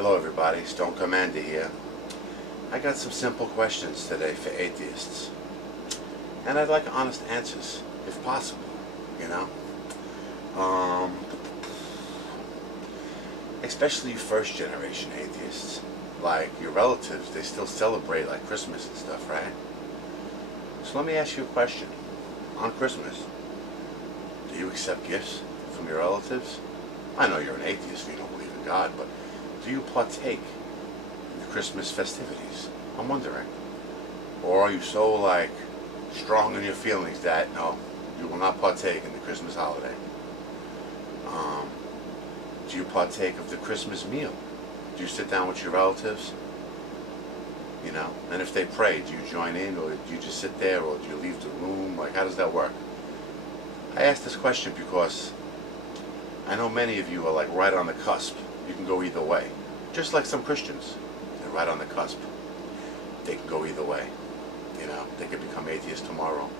Hello everybody, Stone Commander here. I got some simple questions today for atheists. And I'd like honest answers, if possible, you know? Especially first generation atheists. Like your relatives, they still celebrate like Christmas and stuff, right? So let me ask you a question. On Christmas, do you accept gifts from your relatives? I know you're an atheist and you don't believe in God, but do you partake in the Christmas festivities? I'm wondering. Or are you so like strong in your feelings that no, you will not partake in the Christmas holiday? Do you partake of the Christmas meal? Do you sit down with your relatives? You know, and if they pray, do you join in, or do you just sit there, or do you leave the room? Like, how does that work? I ask this question because I know many of you are like right on the cusp. You can go either way. Just like some Christians, they're right on the cusp. They can go either way. You know, they could become atheists tomorrow.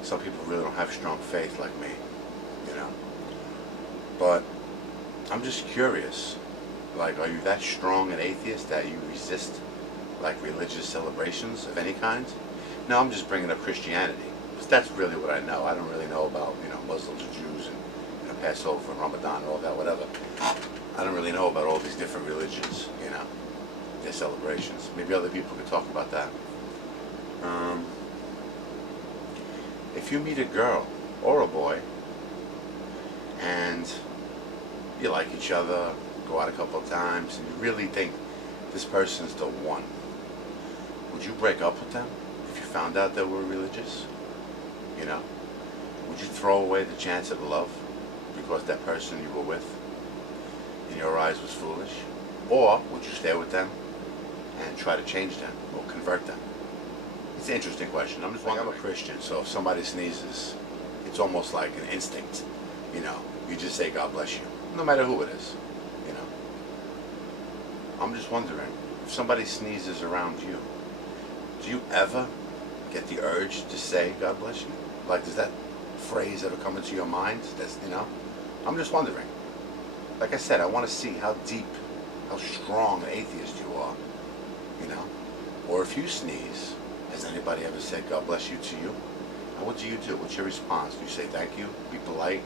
Some people really don't have strong faith like me, you know. But I'm just curious, like, are you that strong an atheist that you resist like religious celebrations of any kind? No, I'm just bringing up Christianity, because that's really what I know. I don't really know about, you know, Muslims and Jews and, you know, Passover and Ramadan and all that, whatever. I don't really know about all these different religions, you know, their celebrations. Maybe other people could talk about that. If you meet a girl or a boy and you like each other, go out a couple of times, and you really think this person's the one, would you break up with them if you found out they were religious? You know? Would you throw away the chance at love because that person you were with in your eyes was foolish? Or would you stay with them and try to change them or convert them? It's an interesting question. I'm a Christian, so if somebody sneezes, it's almost like an instinct. You know, you just say God bless you, no matter who it is. You know, I'm just wondering, if somebody sneezes around you, do you ever get the urge to say God bless you? Like, does that phrase ever come into your mind? That's, you know, I'm just wondering. Like I said, I want to see how deep, how strong an atheist you are, you know. Or if you sneeze, has anybody ever said God bless you to you? And what do you do? What's your response? Do you say thank you, be polite,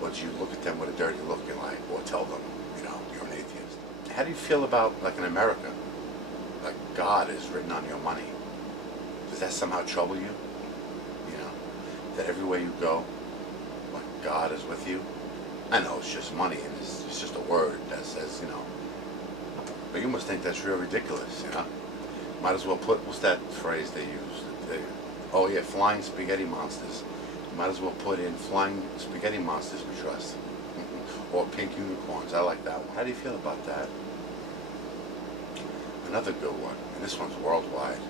or do you look at them with a dirty look and like, or tell them, you know, you're an atheist? How do you feel about, like, in America, like God is written on your money? Does that somehow trouble you? You know, that everywhere you go, like, God is with you? I know it's just money and it's just a word that says, you know, but you must think that's real ridiculous, you know? Might as well put, what's that phrase they use? Oh yeah, flying spaghetti monsters. You might as well put in flying spaghetti monsters we trust. Or pink unicorns. I like that one. How do you feel about that? Another good one, and this one's worldwide.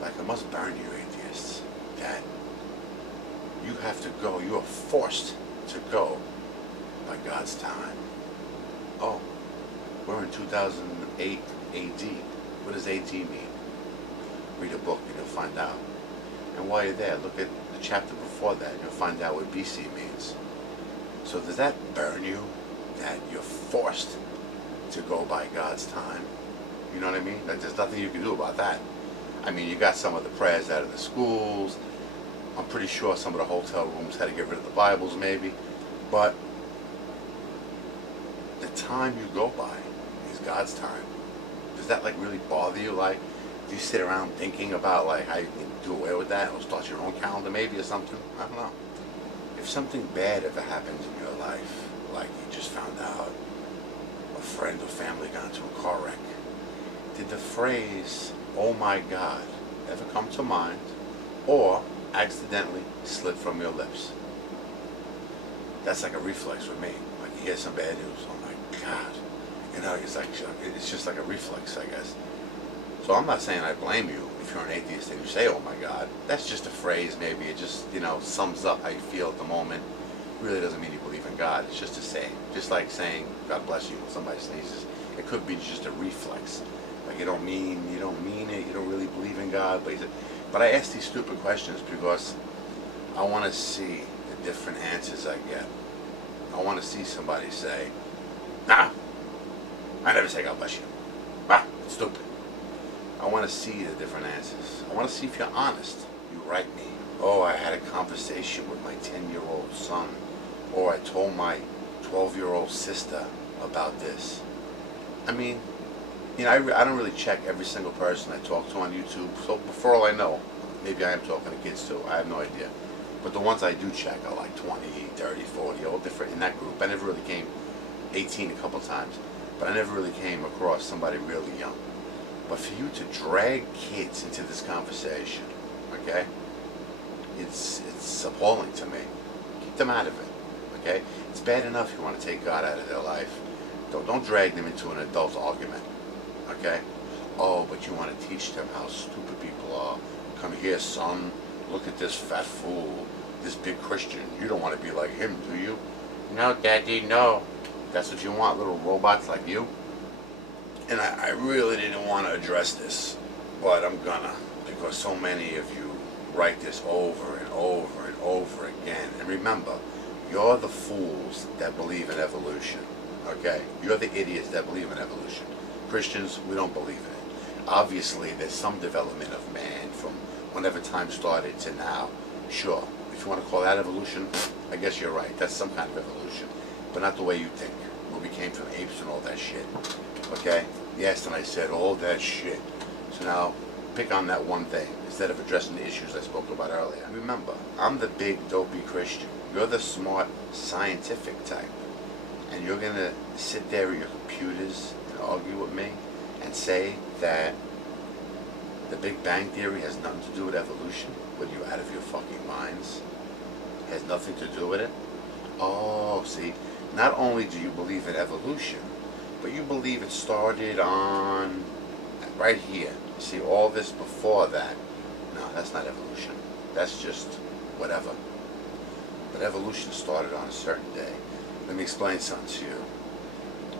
Like, it must burn you, atheists, that you have to go, you are forced to go by God's time. Oh, we're in 2008 AD. What does AD mean? Read a book and you'll find out. And while you're there, look at the chapter before that and you'll find out what BC means. So does that burn you, that you're forced to go by God's time? You know what I mean? Like, there's nothing you can do about that. I mean, you got some of the prayers out of the schools. I'm pretty sure some of the hotel rooms had to get rid of the Bibles maybe. But the time you go by is God's time. Does that like really bother you? Like, do you sit around thinking about like how you can do away with that or start your own calendar maybe or something? I don't know. If something bad ever happens in your life, like you just found out a friend or family got into a car wreck, did the phrase, oh my God, ever come to mind or accidentally slip from your lips? That's like a reflex with me. Like, you hear some bad news, oh my God. You know, it's like, it's just like a reflex, I guess. So I'm not saying I blame you if you're an atheist and you say, oh my God. That's just a phrase, maybe. It just, you know, sums up how you feel at the moment. Really doesn't mean you believe in God. It's just a saying. Just like saying, God bless you when somebody sneezes. It could be just a reflex. Like, you don't mean it, you don't really believe in God. But I ask these stupid questions because I want to see the different answers I get. I want to see somebody say, nah, I never say God bless you. Ah, stupid. I want to see the different answers. I want to see if you're honest. You write me, oh, I had a conversation with my 10-year-old son, or I told my 12-year-old sister about this. I mean, you know, I don't really check every single person I talk to on YouTube, so for all I know, maybe I am talking to kids too, I have no idea. But the ones I do check are like 20, 30, 40, all different in that group. I never really came 18 a couple times, but I never really came across somebody really young. But for you to drag kids into this conversation, okay, it's appalling to me. Keep them out of it, okay? It's bad enough you want to take God out of their life. Don't drag them into an adult argument, okay? Oh, but you want to teach them how stupid people are. Come here, son. Look at this fat fool, this big Christian. You don't want to be like him, do you? No, Daddy, no. That's what you want, little robots like you? And I really didn't want to address this, but I'm gonna, because so many of you write this over and over and over again. And remember, you're the fools that believe in evolution, okay? You're the idiots that believe in evolution. Christians, we don't believe in it. Obviously, there's some development of man from whenever time started to now. Sure, if you want to call that evolution, I guess you're right. That's some kind of evolution, but not the way you think. We came from apes and all that shit, okay? Yes, and I said all that shit. So now, pick on that one thing instead of addressing the issues I spoke about earlier. Remember, I'm the big dopey Christian. You're the smart scientific type. And you're going to sit there at your computers and argue with me and say that the Big Bang Theory has nothing to do with evolution? What, are you out of your fucking minds? It has nothing to do with it? Oh, see, not only do you believe in evolution, but you believe it started on right here. You see, all this before that. No, that's not evolution. That's just whatever. But evolution started on a certain day. Let me explain something to you.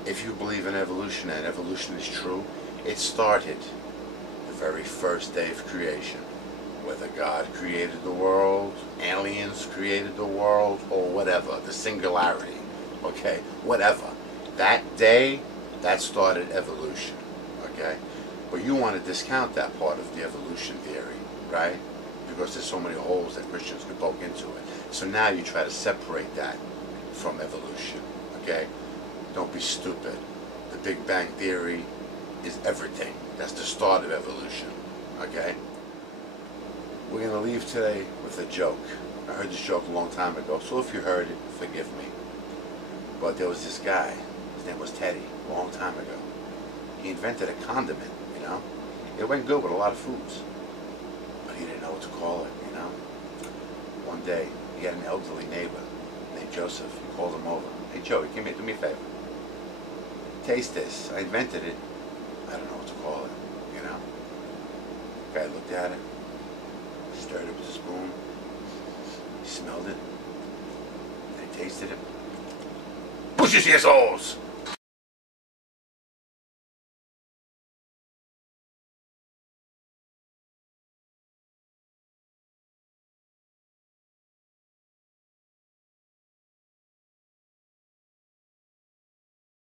If you believe in evolution and evolution is true, it started the very first day of creation. Whether God created the world, aliens created the world, or whatever, the singularity, okay, whatever. That day, that started evolution, okay? But you want to discount that part of the evolution theory, right? Because there's so many holes that Christians could poke into it. So now you try to separate that from evolution, okay? Don't be stupid. The Big Bang Theory is everything. That's the start of evolution, okay? We're going to leave today with a joke. I heard this joke a long time ago, so if you heard it, forgive me. But there was this guy, his name was Teddy, a long time ago. He invented a condiment, you know? It went good with a lot of foods, but he didn't know what to call it, you know? One day, he had an elderly neighbor named Joseph. He called him over. Hey, Joey, come here, do me a favor. Taste this. I invented it. I don't know what to call it, you know? The guy looked at it, stirred it with a spoon, he smelled it, and he tasted it. Push his ears holes!